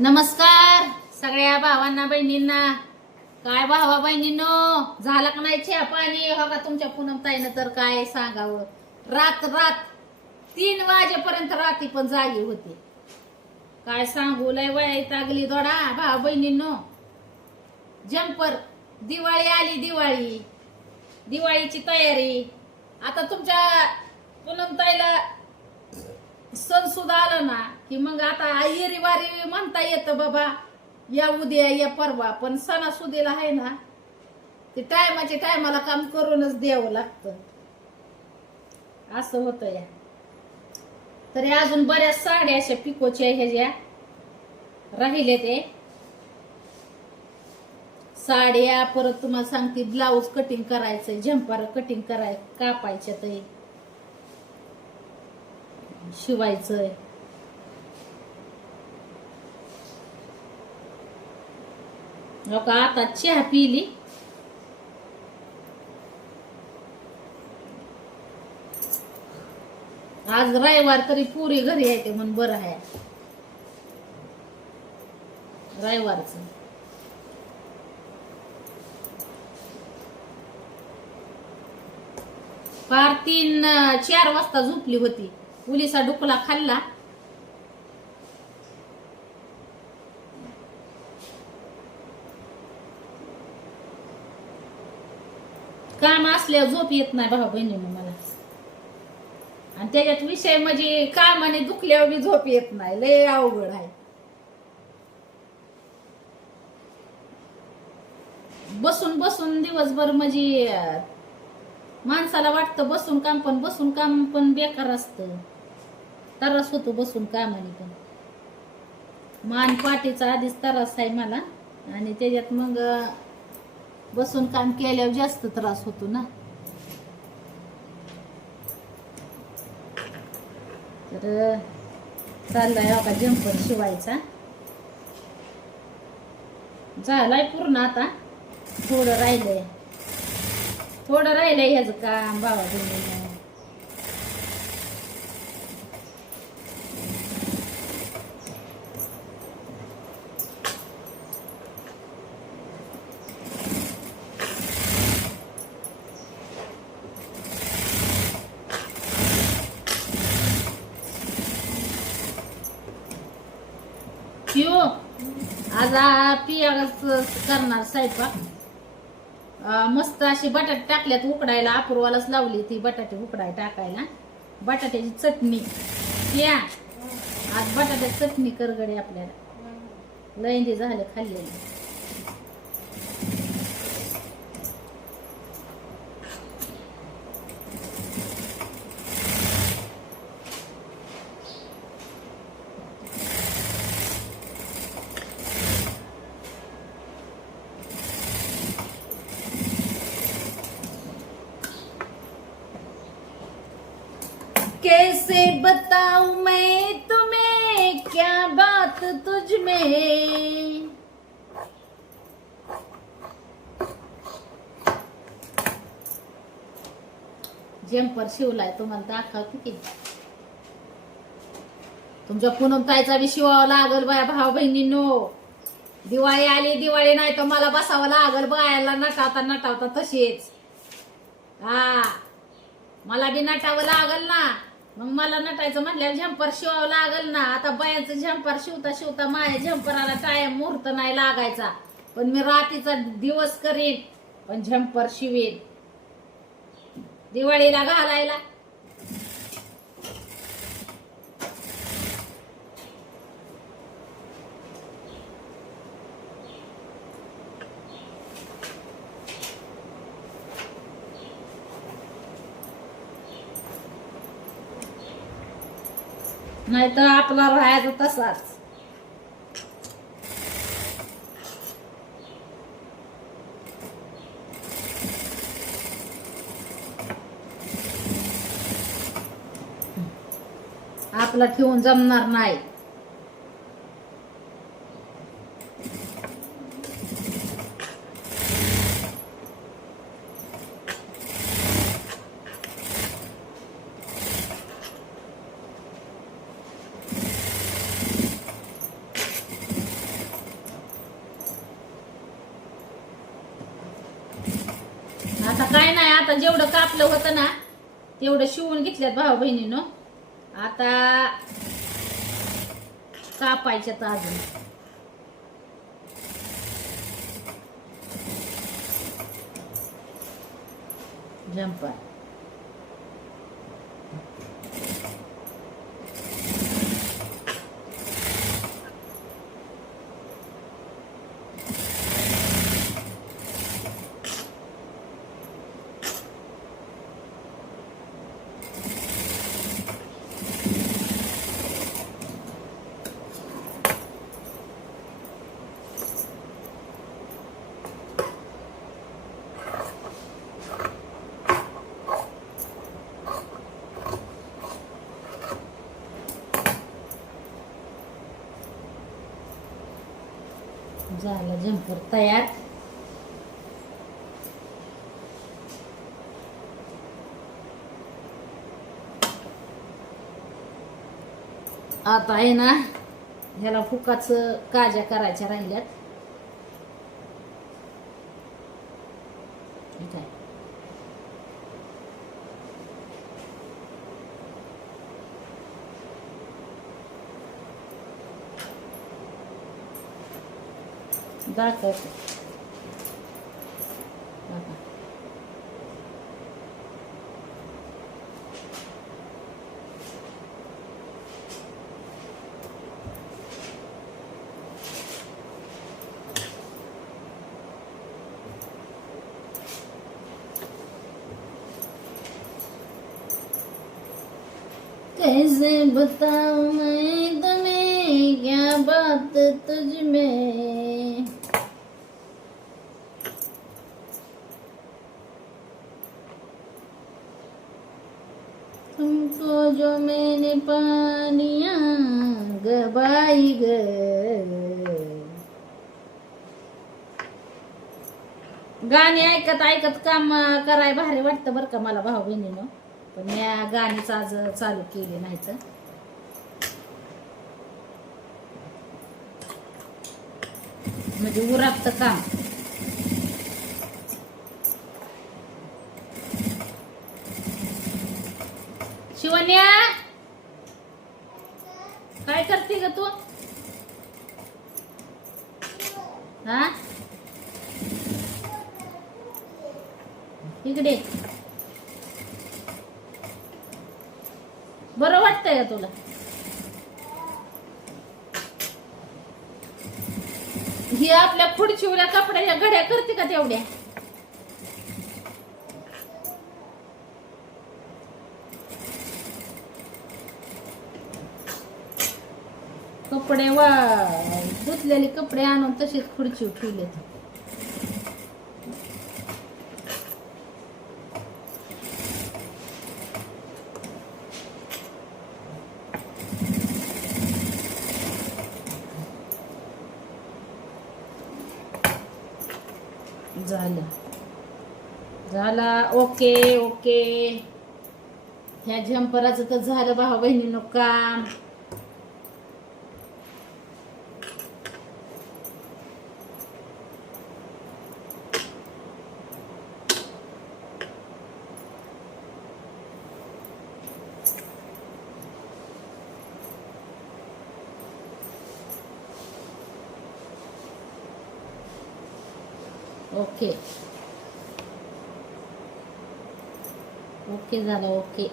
नमस्कार सगळ्या भावांना बहिणींना. काय भावा बहिणींनो? झाला का नाही चहा पाणी हो का तुमच्या पुनमताईनं तर काय सांगावं? रात रात तीन वाजेपर्यंत रात्री पण जागी होते. काय सांगू? लय वैतागली दोडा भावा बहिणींनो. जम्पर दिवाळी आली दिवाळी. दिवाळीची तयारी. आता तुमच्या पुनमताईला सण सुद्धा आलं ना की मग आता येरी वारी म्हणता येतं बाबा या उद्या या परवा पण सणासुदीला आहे ना ते टायमाचे टायमाला काम करूनच द्यावं लागतं. असं होतं या. तरी अजून बऱ्याच साड्या अशा पिकोच्या ह्याच्या राहिले ते साड्या परत तुम्हाला सांगते ब्लाऊज कटिंग करायचंय झंपार कटिंग कराय कापायच्या ते शिवायचंय. ఒక తచ్చి आता चहा पिली आज रविवार तरी पुरी घरी येते म्हणून बरं आहे. रविवारच. फार तीन चार वाजता झोपली होती. उलिसा डुकला खाल्ला. काम असल्यावर झोप येत नाही भाऊ बहिणी मला. आणि त्याच्यात विषय म्हणजे काम आणि दुखल्यावर बी झोप येत नाही. लय अवघड आहे. बसून बसून दिवसभर म्हणजे माणसाला वाटतं बसून काम पण बसून काम पण बेकार असतं. त्रास होतो बसून कामाने पण. मान पाठीचा आधीच त्रास आहे मला. आणि त्याच्यात मग बसून काम केल्यावर जास्त त्रास होतो ना. तर चाललाय का जंपर शिवायचा. झालाय पूर्ण आता. थोडं राहिलंय. थोडं राहिलंय ह्याचं काम बाबा बहिणीनं. आज पियाच करणार स्वयंपाक. मस्त अशी बटाटे टाकल्यात उकडायला. अपूर्वालाच लावली ती बटाटे उकडाय टाकायला. बटाट्याची चटणी. पिया आज बटाट्याची चटणी करगडे आपल्याला. लयंदी झाले खाल्लेली. जम्पर शिवलाय तुम्हाला दाखवते की तुमच्या पुनम ताईचा बी शिवावं लागल बाया भाऊ बहिणींनो. दिवाळी आली दिवाळी नाही तर मला बसावं लागल बायाला नटावता नटावता तशीच. हा. मला बी नटावं लागल ना. मग मला नटायचं म्हटल्यावर झंपर शिवावं लागल ना. आता बायांचं झंपर शिवता शिवता माझ्या झंपराला टायम मुहूर्त नाही लागायचा. पण मी रात्रीचा दिवस करीन पण झंपर शिवेन. दिवाळीला घालायला. नाही तर आपला राहायचं तसाच. आपला ठेवून जमणार नाही. आता काय नाही आता जेवढं कापलं होतं ना तेवढं शिवून घेतल्यात भाऊ बहिणीनं आता कापायच्यात अजून. जंपर. झालं. जंपर तयार. आता आहे ना ह्याला फुकाचं काज्या करायच्या राहिल्यात ठीक आहे दाखवते बघा. कैसे बताऊं मैं तुम्हें? क्या बात तुझ में तुमको जो मैंने पानिया गवाई ग। गाणी ऐकत ऐकत काम कराय भारी वाटतं बरं का मला भाऊ बहिणीनं पण या गाणीच आज चालू केली नाही तर म्हणजे उरापतं काम. शिवन्या काय करते ग तू? हा? इकडे. बरं वाटतंय का तुला? ही आपल्या पुढची खुडचिवल्या कपड्याच्या घड्या करते का तेवढ्या? कपडे वा धुतलेले कपडे आणून तसेच खुर्ची ठेवले. झालं. झाला. Okay okay. ह्या झंपराचं तर झालं भाऊ बहिणीनो काम. ओके. ओके झालं ओके.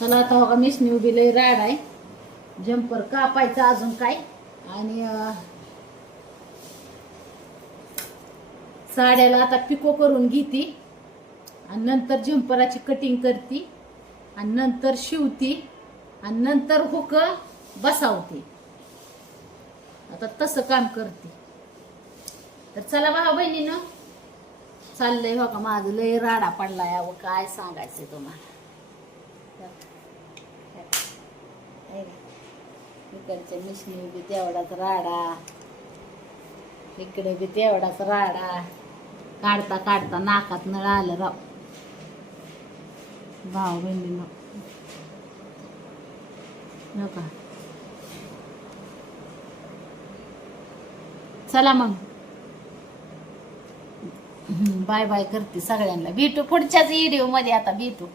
चला आता बघा मीच उभी लय राड आहे. जम्पर कापायचा अजून काय? आणि साड्याला आता पिको करून घेती. आणि नंतर जम्पराची कटिंग करती. आणि नंतर शिवती आणि नंतर हुक बसावते. आता तसं काम करते. तर चला बघा बहिणीनं. चाललंय हो का माझं लय राडा पडलाय. अहो काय सांगायचंय तुम्हाला? इकडच्या मिशनी बी तेवढाच राडा. इकडे बी तेवढाच राडा. काढता काढता नाकात नळ आलं राव. भाव बहिणीनं. हो का? चला मग. हम्म, बाय बाय करते सगळ्यांना. भेटू पुढच्याच व्हिडिओमध्ये आता. भेटू.